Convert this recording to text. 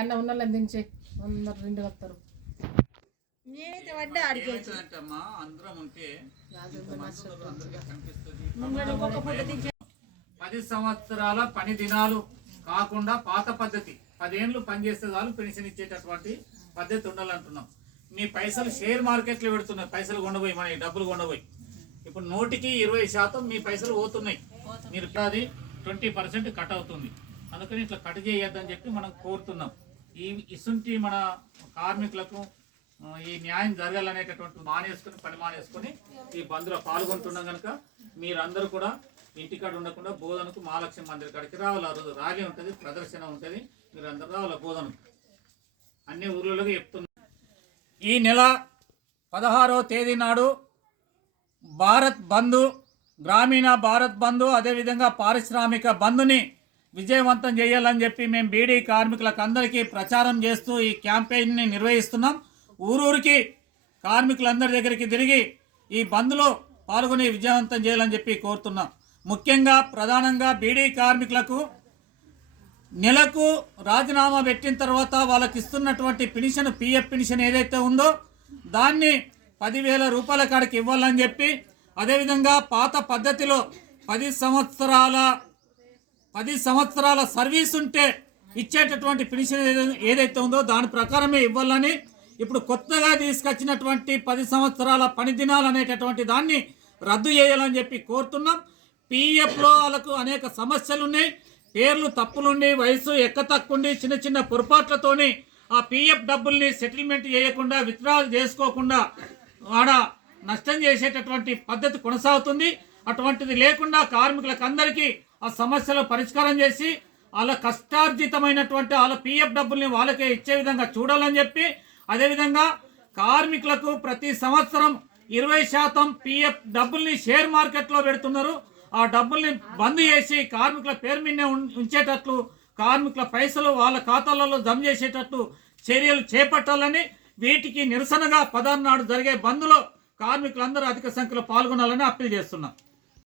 అన్న ఉన్న దించే అందరు రెండు వస్తారు. పది సంవత్సరాల పని దినాలు కాకుండా పాత పద్ధతి. పదేళ్ళు పనిచేస్తే చాలు పెన్షన్ ఇచ్చేటటువంటి పద్ధతి ఉండాలంటున్నాం. మీ పైసలు షేర్ మార్కెట్లో పెడుతున్నాయి. పైసలు కొండపోయి మన డబ్బులు కొండపోయి ఇప్పుడు నూటికి ఇరవై శాతం మీ పైసలు పోతున్నాయి. మీరు అది ట్వంటీ పర్సెంట్ కట్ అవుతుంది. అందుకని ఇట్లా కట్ చేయొద్దని చెప్పి మనం కోరుతున్నాం. ఈ ఇసుంటి మన కార్మికులకు ఈ న్యాయం జరగాలనేటటువంటి మానేసుకొని పని మానేసుకొని ఈ బంద్లో పాల్గొంటున్నాం కనుక మీరందరూ కూడా ఇంటికాడ ఉండకుండా బోధనకు మహాలక్ష్మి మందిర్ కాడికి రావాలి. ఆ రోజు ర్యాలీ ఉంటుంది ప్రదర్శన ఉంటుంది. మీరు అందరూ రావాలి బోధనకు. అన్ని ఊర్లలోకి చెప్తున్నారు ఈ నెల పదహారవ తేదీ నాడు భారత్ బంధు గ్రామీణ భారత్ బంధు అదేవిధంగా పారిశ్రామిక బంధుని విజయవంతం చేయాలని చెప్పి మేము బీడీ కార్మికులకు అందరికీ ప్రచారం చేస్తూ ఈ క్యాంపెయిన్ని నిర్వహిస్తున్నాం. ఊరూరికి కార్మికులందరి దగ్గరికి తిరిగి ఈ బంద్లో పాల్గొని విజయవంతం చేయాలని చెప్పి కోరుతున్నాం. ముఖ్యంగా ప్రధానంగా బీడీ కార్మికులకు నెలకు రాజీనామా పెట్టిన తర్వాత వాళ్ళకి ఇస్తున్నటువంటి పెన్షన్ పిఎఫ్ పెన్షన్ ఏదైతే ఉందో దాన్ని పదివేల రూపాయల కాడికి ఇవ్వాలని చెప్పి అదేవిధంగా పాత పద్ధతిలో పది సంవత్సరాల పది సంవత్సరాల సర్వీస్ ఉంటే ఇచ్చేటటువంటి పెన్షన్ ఏదైతే ఉందో దాని ప్రకారమే ఇవ్వాలని ఇప్పుడు కొత్తగా తీసుకొచ్చినటువంటి పది సంవత్సరాల పని దినాలు అనేటటువంటి దాన్ని రద్దు చేయాలని చెప్పి కోరుతున్నాం. పిఎఫ్లో వాళ్ళకు అనేక సమస్యలు ఉన్నాయి పేర్లు తప్పులుండి వయసు ఎక్క తక్కువండి చిన్న చిన్న పొరపాట్లతోని ఆ పిఎఫ్ డబ్బుల్ని సెటిల్మెంట్ చేయకుండా విత్డ్రాల్ చేసుకోకుండా ఆడ నష్టం చేసేటటువంటి పద్ధతి కొనసాగుతుంది. అటువంటిది లేకుండా కార్మికులకు అందరికీ ఆ సమస్యలు పరిష్కారం చేసి వాళ్ళ కష్టార్జితమైనటువంటి వాళ్ళ పిఎఫ్ డబ్బుల్ని వాళ్ళకే ఇచ్చే విధంగా చూడాలని చెప్పి అదేవిధంగా కార్మికులకు ప్రతి సంవత్సరం ఇరవై శాతం పిఎఫ్ డబ్బుల్ని షేర్ మార్కెట్లో పెడుతున్నారు. ఆ డబ్బుల్ని బంద్ చేసి కార్మికుల పేరు మీదనే ఉం- ఉంచేటట్లు కార్మికుల పైసలు వాళ్ళ ఖాతాలలో జమ చేసేటట్లు చర్యలు చేపట్టాలని వీటికి నిరసనగా పదహారు నాడు జరిగే బంద్లో కార్మికులందరూ అధిక సంఖ్యలో పాల్గొనాలని అప్పీల్ చేస్తున్నాం.